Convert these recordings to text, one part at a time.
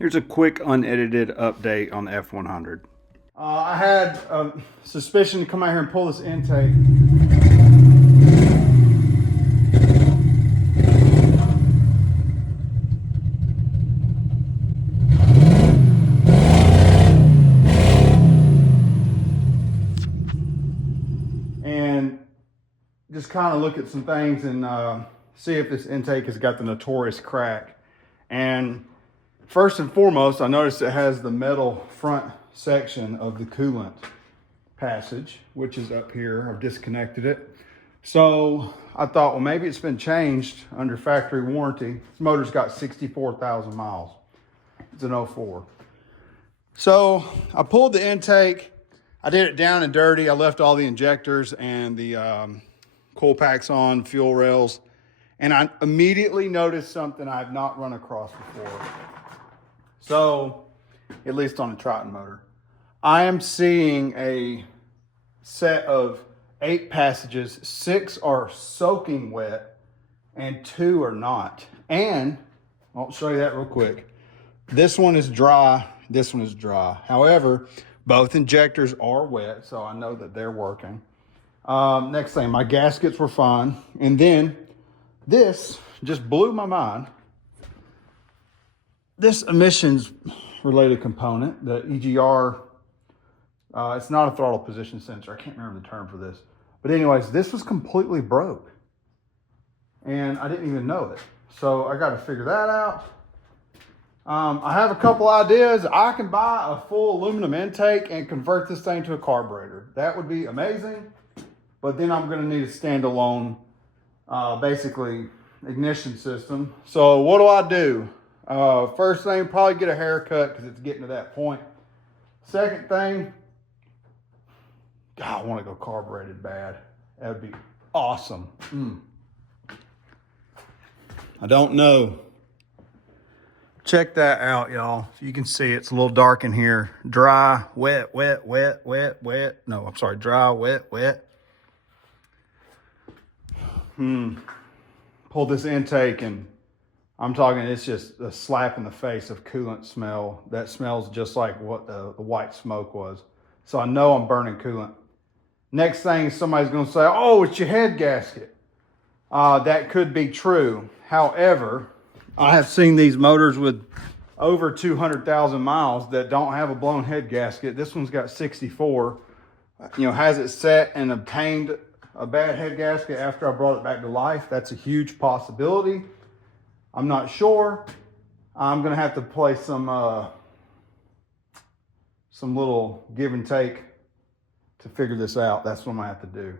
Here's a quick unedited update on the F100. I had a suspicion to come out here and pull this intake. And just kind of look at some things and see if this intake has got the notorious crack. And first and foremost, I noticed it has the metal front section of the coolant passage, which is up here. I've disconnected it. So I thought, well, maybe it's been changed under factory warranty. This motor's got 64,000 miles. It's an 04. So I pulled the intake. I did it down and dirty. I left all the injectors and the coil packs on, fuel rails. And I immediately noticed something I've not run across before. So, at least on a Triton motor, I am seeing a set of 8 passages. 6 are soaking wet and 2 are not. And I'll show you that real quick. This one is dry, this one is dry. However, both injectors are wet, so I know that they're working. Next thing, my gaskets were fine. And then this just blew my mind. This emissions related component, the EGR, it's not a throttle position sensor. I can't remember the term for this. But anyways, this was completely broke. And I didn't even know it. So I got to figure that out. I have a couple ideas. I can buy a full aluminum intake and convert this thing to a carburetor. That would be amazing. But then I'm going to need a standalone, basically, ignition system. So what do? First thing, probably get a haircut because it's getting to that point. Second thing, God, I want to go carbureted bad. That would be awesome. I don't know. Check that out, y'all. So you can see it's a little dark in here. Dry, wet, wet, wet, wet, wet. No, I'm sorry, dry, wet, wet. Pulled this intake and I'm talking, it's just a slap in the face of coolant smell. That smells just like what the white smoke was. So I know I'm burning coolant. Next thing, somebody's gonna say, oh, it's your head gasket. That could be true. However, I have seen these motors with over 200,000 miles that don't have a blown head gasket. This one's got 64. Has it set and obtained a bad head gasket after I brought it back to life? That's a huge possibility. I'm not sure. I'm gonna have to play some little give and take to figure this out. That's what I'm gonna have to do.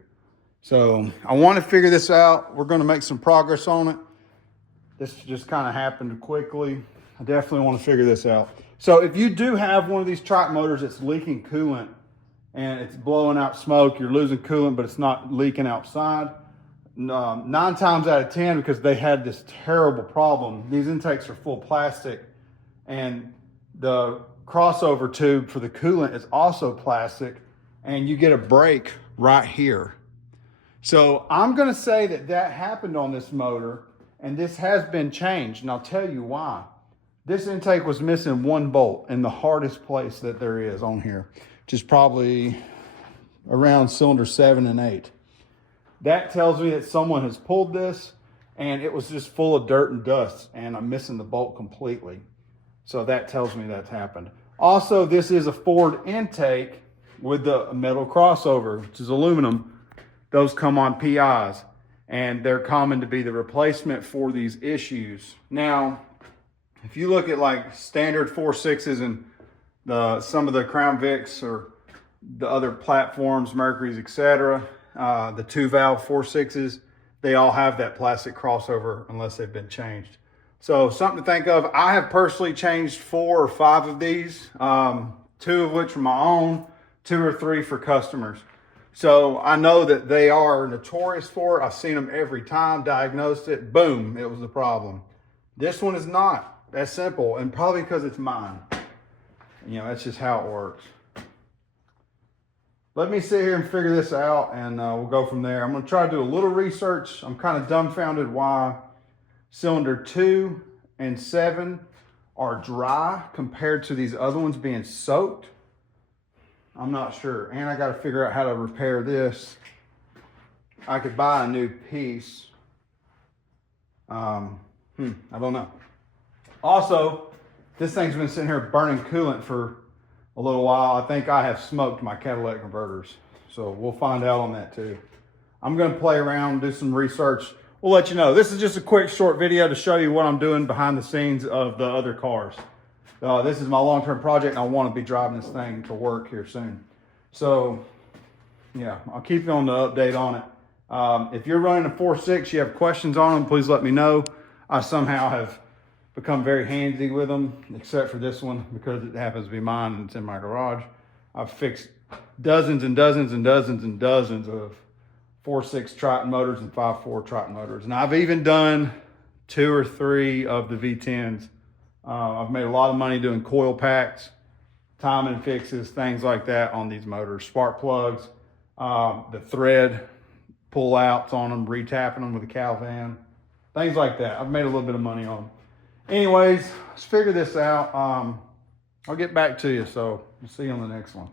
So I want to figure this out. We're gonna make some progress on it. This just kind of happened quickly. I definitely want to figure this out. So if you do have one of these Triton motors that's leaking coolant and it's blowing out smoke, you're losing coolant, but it's not leaking outside. 9 times out of 10, because they had this terrible problem, these intakes are full plastic and the crossover tube for the coolant is also plastic and you get a break right here. So I'm gonna say that happened on this motor and this has been changed, and I'll tell you why. This intake was missing 1 bolt in the hardest place that there is on here, which is probably around cylinder 7 and 8. That tells me that someone has pulled this and it was just full of dirt and dust and I'm missing the bolt completely. So that tells me that's happened. Also, this is a Ford intake with the metal crossover, which is aluminum. Those come on PIs and they're common to be the replacement for these issues. Now, if you look at like standard 4.6s and some of the Crown Vics or the other platforms, Mercury's, etc., the 2-valve 4.6s, they all have that plastic crossover unless they've been changed. So something to think of. I have personally changed 4 or 5 of these, 2 of which are my own, 2 or 3 for customers. So I know that they are notorious for it. I've seen them every time, diagnosed it, boom, it was the problem. This one is not. That's simple, and probably because it's mine. That's just how it works. Let me sit here and figure this out and we'll go from there. I'm gonna try to do a little research. I'm kind of dumbfounded why cylinder 2 and 7 are dry compared to these other ones being soaked. I'm not sure. And I got to figure out how to repair this. I could buy a new piece. I don't know. Also, this thing's been sitting here burning coolant for a little while. I think I have smoked my catalytic converters. So we'll find out on that too. I'm going to play around, do some research. We'll let you know. This is just a quick short video to show you what I'm doing behind the scenes of the other cars. This is my long-term project, and I want to be driving this thing to work here soon. So yeah, I'll keep you on the update on it. If you're running a 4.6, you have questions on them, please let me know. I somehow have become very handy with them, except for this one because it happens to be mine and it's in my garage. I've fixed dozens and dozens and dozens and dozens of 4.6 Triton motors and 5.4 Triton motors. And I've even done 2 or 3 of the V10s. I've made a lot of money doing coil packs, timing fixes, things like that on these motors. Spark plugs, the thread pull outs on them, retapping them with a Calvan, things like that. I've made a little bit of money on them. Anyways, let's figure this out. I'll get back to you, so we'll see you on the next one.